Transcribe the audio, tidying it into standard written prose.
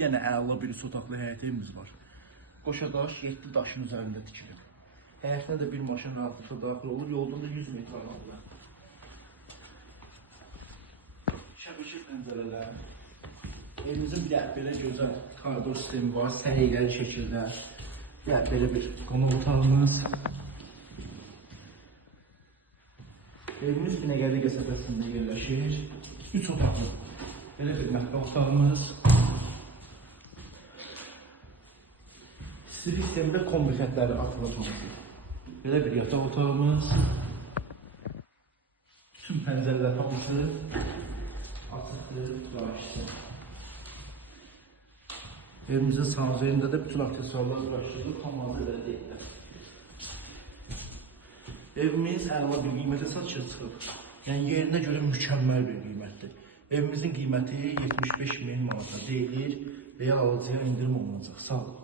Bir dənə əla bir üç otaqlı həyət evimiz var. Qoşa daş 7 daşın üzərində tikilib. Həyətinə də bir maşın rahatlıqla daxil olur. Yoldan da 100 metr aralıda. Şəbəkə pəncərələr. Evimizin bir belə gözəl koridor sistemi var. Sənəyləri şəkildə. Belə bir qonaq otağımız. Evimiz Binəqədi qəsəbəsində yerləşir. 3 otaqlı. Belə bir mətbəx otağımız. İstilik sistemində kombi xətləri atılacaq. Belə bir yataq otağımız. Bütün pəncərələr hamısı açıqdır, qarşıdır. Evimizin sanzerində də bütün aksesuarlar qarşıdır, hamısı belə deyirlər. Evimiz əla bir qiymətə satışa çıxıb. Yəni yerinə görə mükəmməl bir qiymətdir. Evimizin qiyməti 75 min manata deyilir və ya alıcıya indirim olunacaq. Sağ olun.